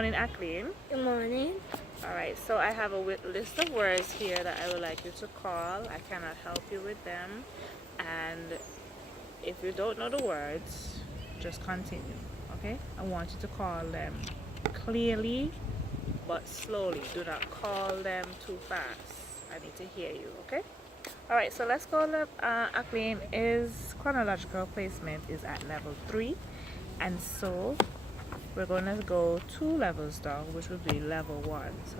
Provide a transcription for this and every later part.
Morning, Akleen. Good morning. Alright, so I have a list of words here that I would like you to call. I cannot help you with them. And if you don't know the words, just continue. Okay? I want you to call them clearly but slowly. Do not call them too fast. I need to hear you, okay? Alright, so let's go. Akleen, is chronological placement is at level 3. And so we're going to go 2 levels down, which would be level 1. So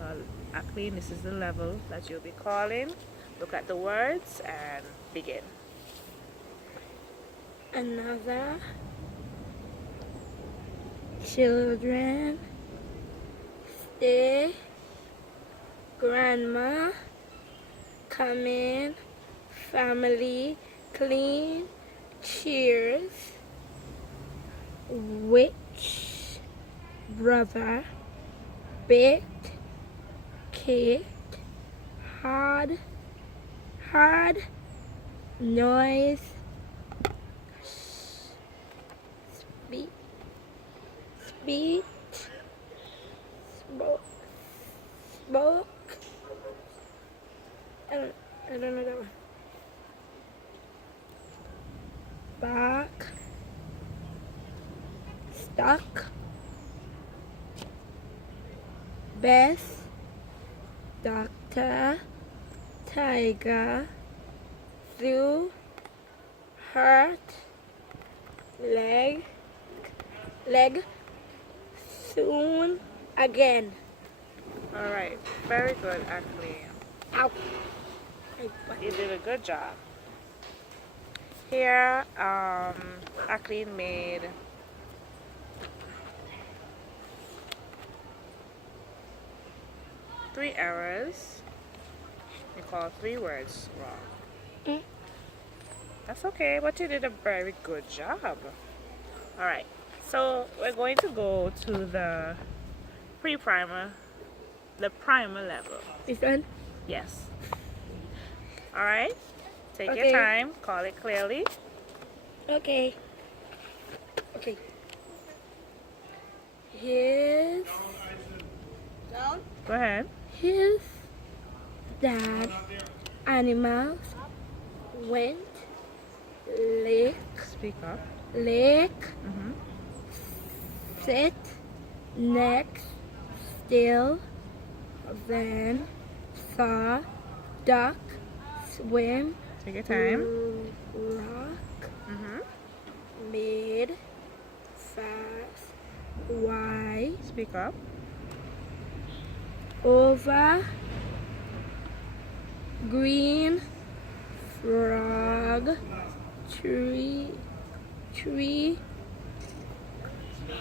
actually, this is the level that you'll be calling. Look at the words and begin. Another. Children. Stay. Grandma. Come in. Family. Clean. Cheers. Witch. Brother, baked, cake, hard, noise, speak, spoke, I don't know that one. Back, stuck, best, doctor, tiger, zoo, hurt, leg, soon, again. Alright, very good, actually. Ow. You did a good job. Here, Akleen made 3 errors. You called 3 words wrong. That's okay, but you did a very good job. Alright, so we're going to go to the pre-primer, the primer level. This one? Yes. Alright, take Okay. your time, call it clearly. Okay. His Go ahead. His dad animals went lake Speak up. sit next still then saw duck swim Take your time. rock made fast why Speak up. over green frog tree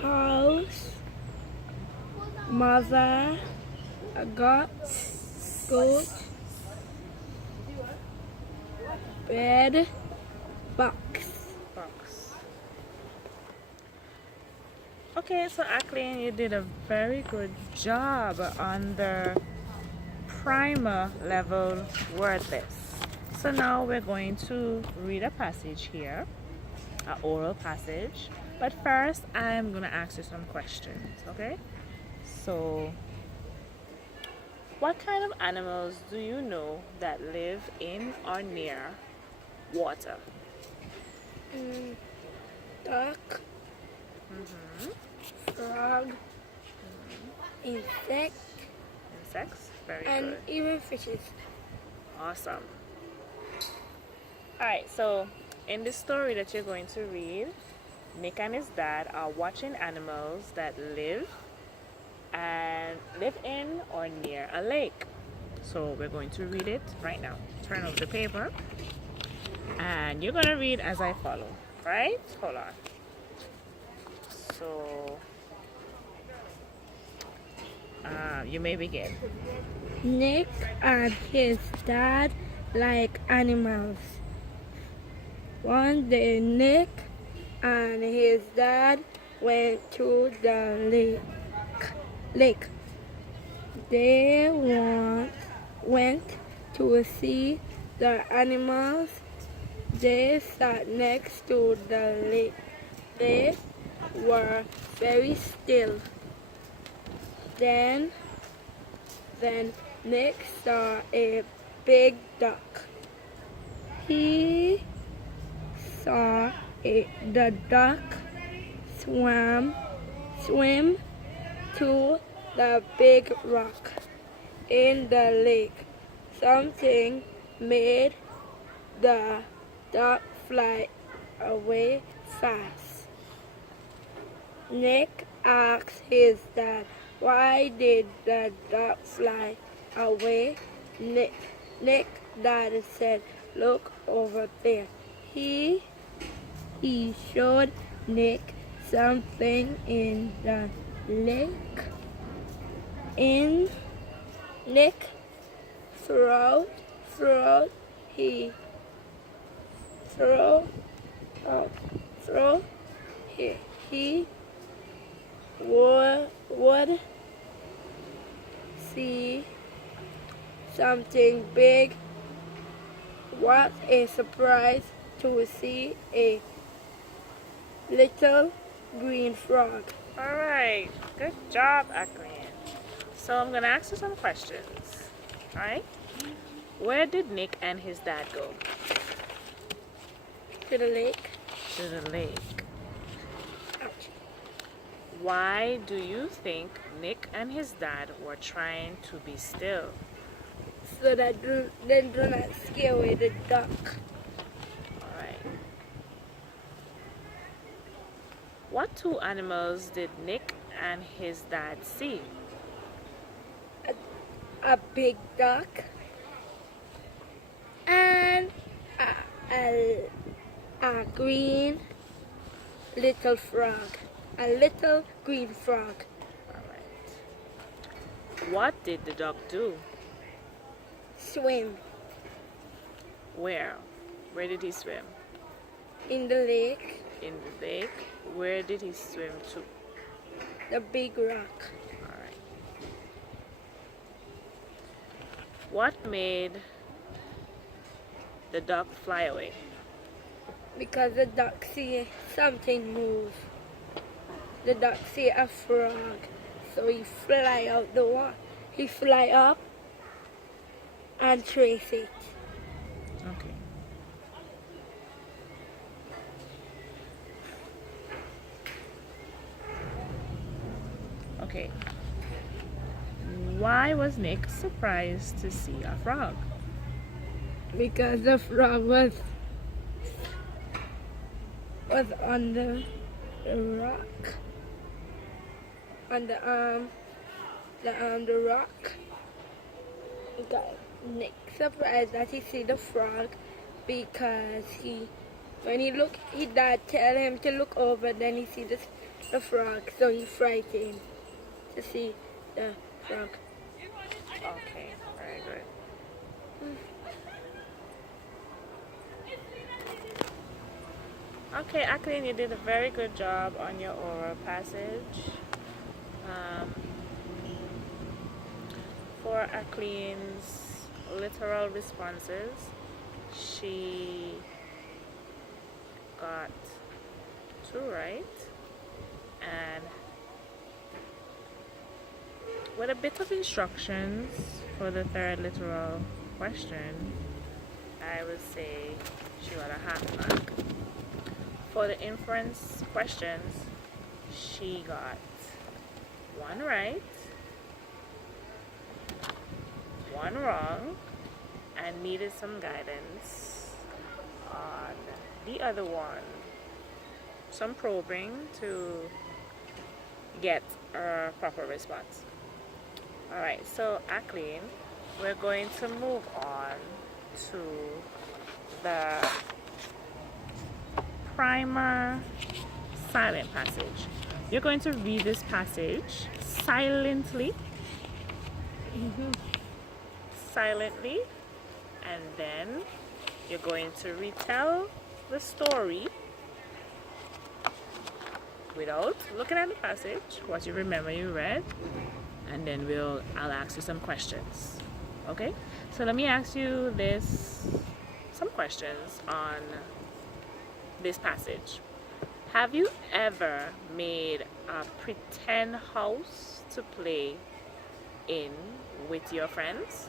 house mother goat bed box. Okay, so Akleen, you did a very good job on the primer level word list. So now we're going to read a passage here, an oral passage. But first, I'm going to ask you some questions, okay? So, what kind of animals do you know that live in or near water? Duck frog insect Insects? Very and good. even fishes. Awesome. Alright, so in this story that you're going to read, Nick and his dad are watching animals that live in or near a lake. So we're going to read it right now. Turn over the paper and you're going to read as I follow, right? Hold on. So you may begin. Nick and his dad like animals. One day Nick and his dad went to the lake. They went to see the animals. They sat next to the lake. They were very still. Then Nick saw a big duck. He saw the duck swim to the big rock in the lake. Something made the duck fly away fast. Nick asked his dad, "Why did the duck fly away?" Nick dad said, "Look over there." He showed Nick something in the lake. In Nick throat he would see something big. What a surprise to see a little green frog. Alright, good job, Ackland. So I'm going to ask you some questions. Alright? Where did Nick and his dad go? To the lake. To the lake. Ouch. Why do you think Nick and his dad were trying to be still? So that they do not scare away the duck. Alright. What two animals did Nick and his dad see? A big duck and a green little frog. A little green frog. Alright. What did the duck do? Swim Where? Where did he swim? in the lake. In the lake. Where did he swim to? The big rock. Alright. What made the duck fly away? Because the duck see something move. The duck see a frog, so he fly out the water. He fly up and trace it. Okay. Okay. Why was Nick surprised to see a frog? Because the frog was on the rock. On the rock. Got Nick surprised that he see the frog because when he look, his dad tell him to look over, then he see the frog, so he frightened to see the frog. Okay, very good. Okay, Ackland, you did a very good job on your oral passage. For Ackland's literal responses, she got 2 right, and with a bit of instructions for the third literal question, I would say she got a half mark. For the inference questions, she got 1 right, 1 wrong, and needed some guidance on the other one. Some probing to get a proper response. Alright, so Ackland, we're going to move on to the primer silent passage. You're going to read this passage silently. Silently, and then you're going to retell the story without looking at the passage, what you remember you read, and then I'll ask you some questions. Okay? So let me ask you some questions on this passage. Have you ever made a pretend house to play in with your friends?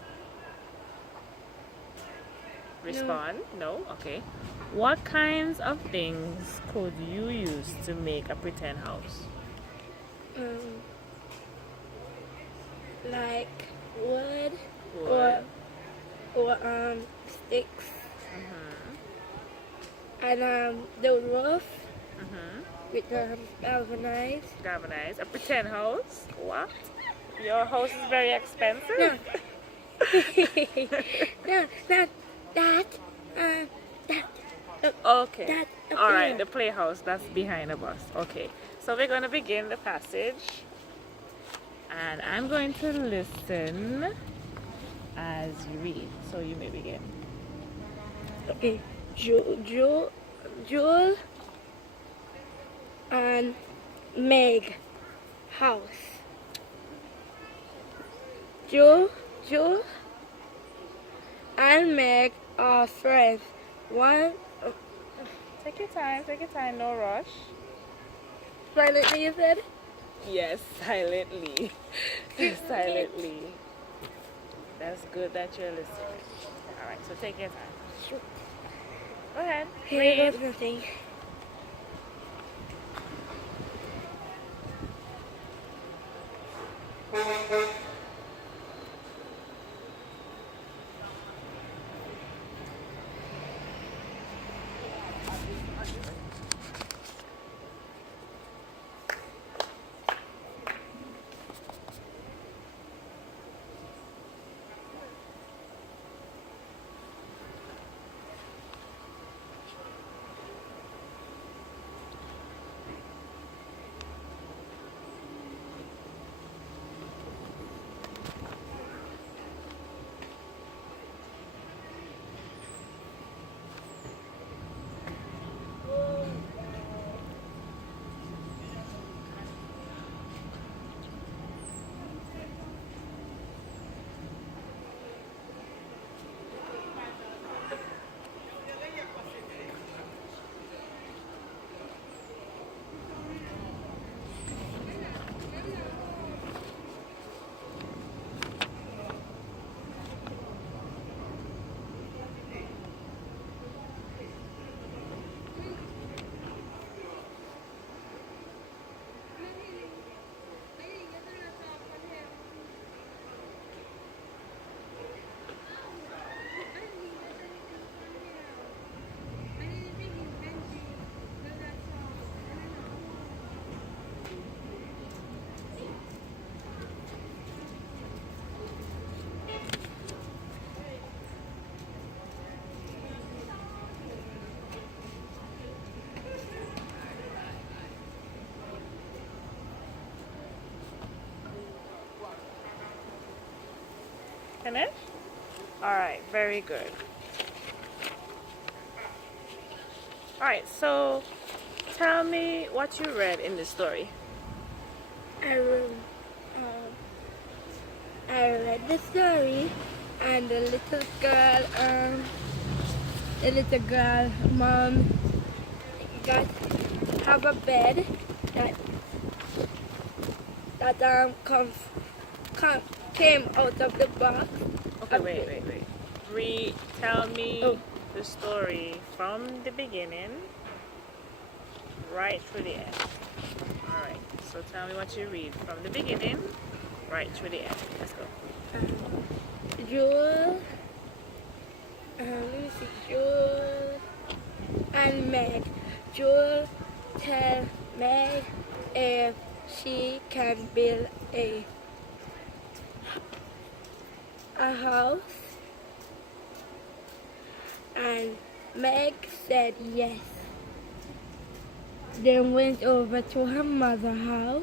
Respond. No? Okay. What kinds of things could you use to make a pretend house? Like wood, Wood. or sticks, Mm-hmm. and the roof Mm-hmm. with galvanized. Galvanized. A pretend house? What? Your house is very expensive. No, no, not that. That. Okay. That up All right. there. The playhouse that's behind the bus. Okay. So we're going to begin the passage, and I'm going to listen as you read. So you may begin. Okay, Joel and Meg house. Joel and Meg are friends. One Take your time. Take your time. No rush. silently you said. Yes, silently. Silently. That's good that you're listening. All right. So take your time. Go ahead. Here Read. goes nothing. Finish? All right. Very good. All right. So tell me what you read in the story. I read the story, and the little girl mom got have a bed that came out of the box. Okay. Wait. Tell me Oh. the story from the beginning right through the end. All right. So tell me what you read from the beginning right through the end. Let's go. Joel, let me see, Joel and Meg. Joel tell Meg if she can build a house, and Meg said yes. They went over to her mother's house,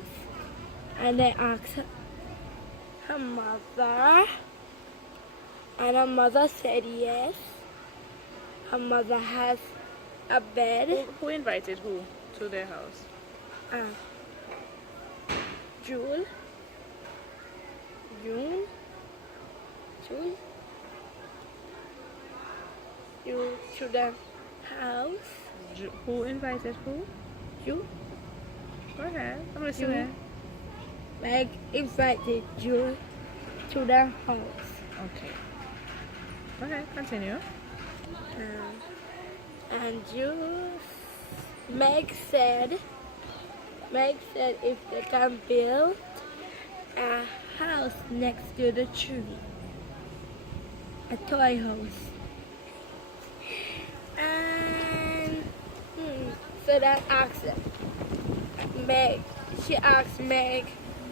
and they asked her mother, and her mother said yes. Her mother has a bed. Who invited who to their house? June. You to the house. Who invited who? You. Go ahead. I'm listening. Meg invited June to the house. Okay. Okay, continue. And Meg said if they can build a house next to the tree, a toy house. And so that asked Meg, she asked Meg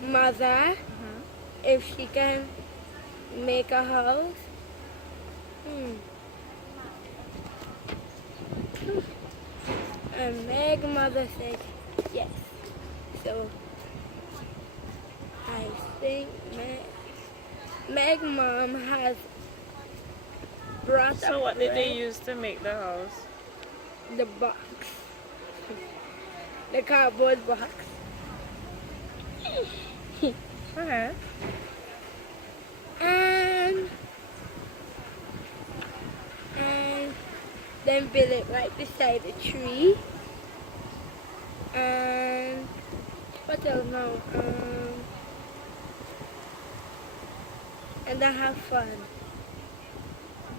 mother if she can make a house. And Meg mother said yes. So I think Meg mom has brought So up what did they use to make the house? the box, the cardboard box. Okay. And then build it right beside the tree. And what else now? And then have fun.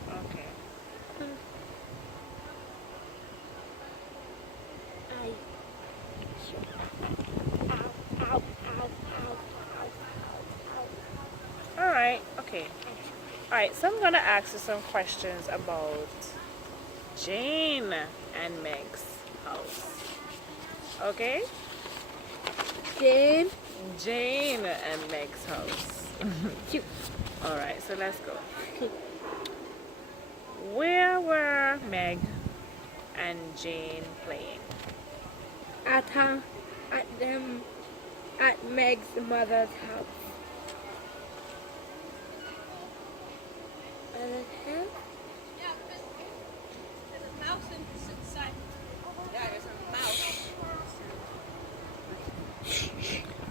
Okay. Alright, okay. Alright, so I'm gonna ask you some questions about Jane and Meg's house. Okay? Jane. Jane and Meg's house. Alright, so let's go. Where were Meg and Jane playing? At Meg's mother's house.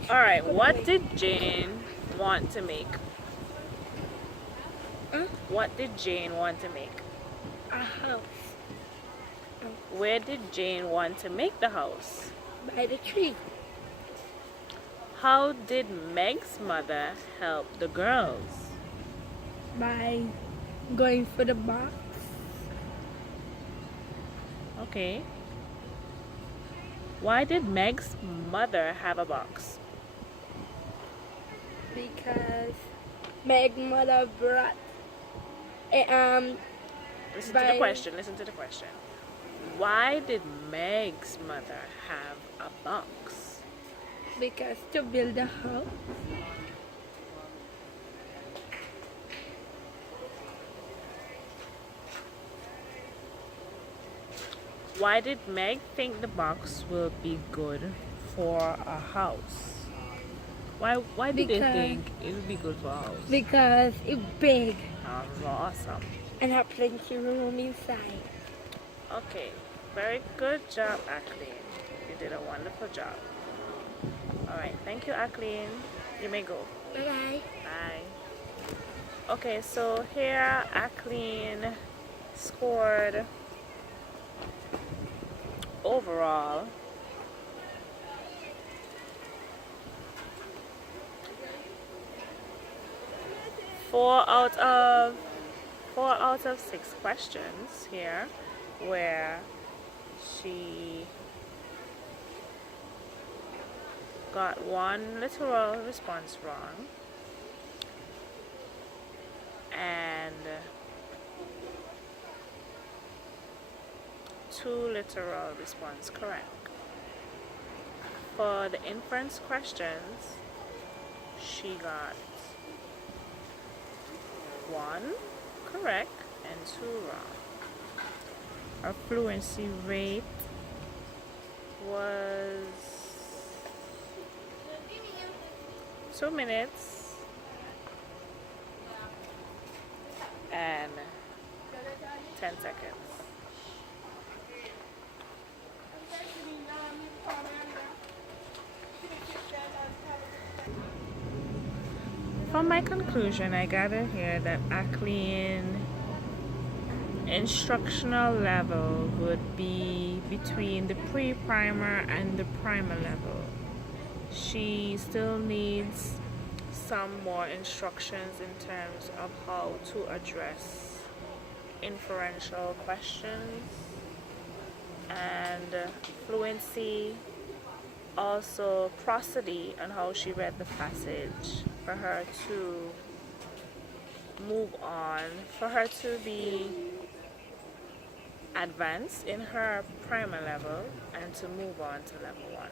Alright, what did Jane want to make? What did Jane want to make? A house. Where did Jane want to make the house? By the tree. How did Meg's mother help the girls? By going for the box. Okay. Why did Meg's mother have a box? Because Meg's mother brought Listen to the question. Listen to the question. Why did Meg's mother have a box? because to build a house. Why did Meg think the box will be good for a house? Why did they think it would be good for a house? Because it's big Awesome. and have plenty room inside. Okay, very good job, Akleen. You did a wonderful job. Alright, thank you, Akleen. You may go. Bye-bye. Bye. Okay, so here Akleen scored overall 4 out of 6 questions here, where she got 1 literal response wrong and 2 literal response correct. For the inference questions, she got 1 correct and 2 wrong. Her fluency rate was 2 minutes and 10 seconds. From my conclusion, I gather here that Akleen instructional level would be between the pre-primer and the primer level. She still needs some more instructions in terms of how to address inferential questions and fluency, also prosody and how she read the passage for her to move on, for her to be advanced in her primer level and to move on to level 1.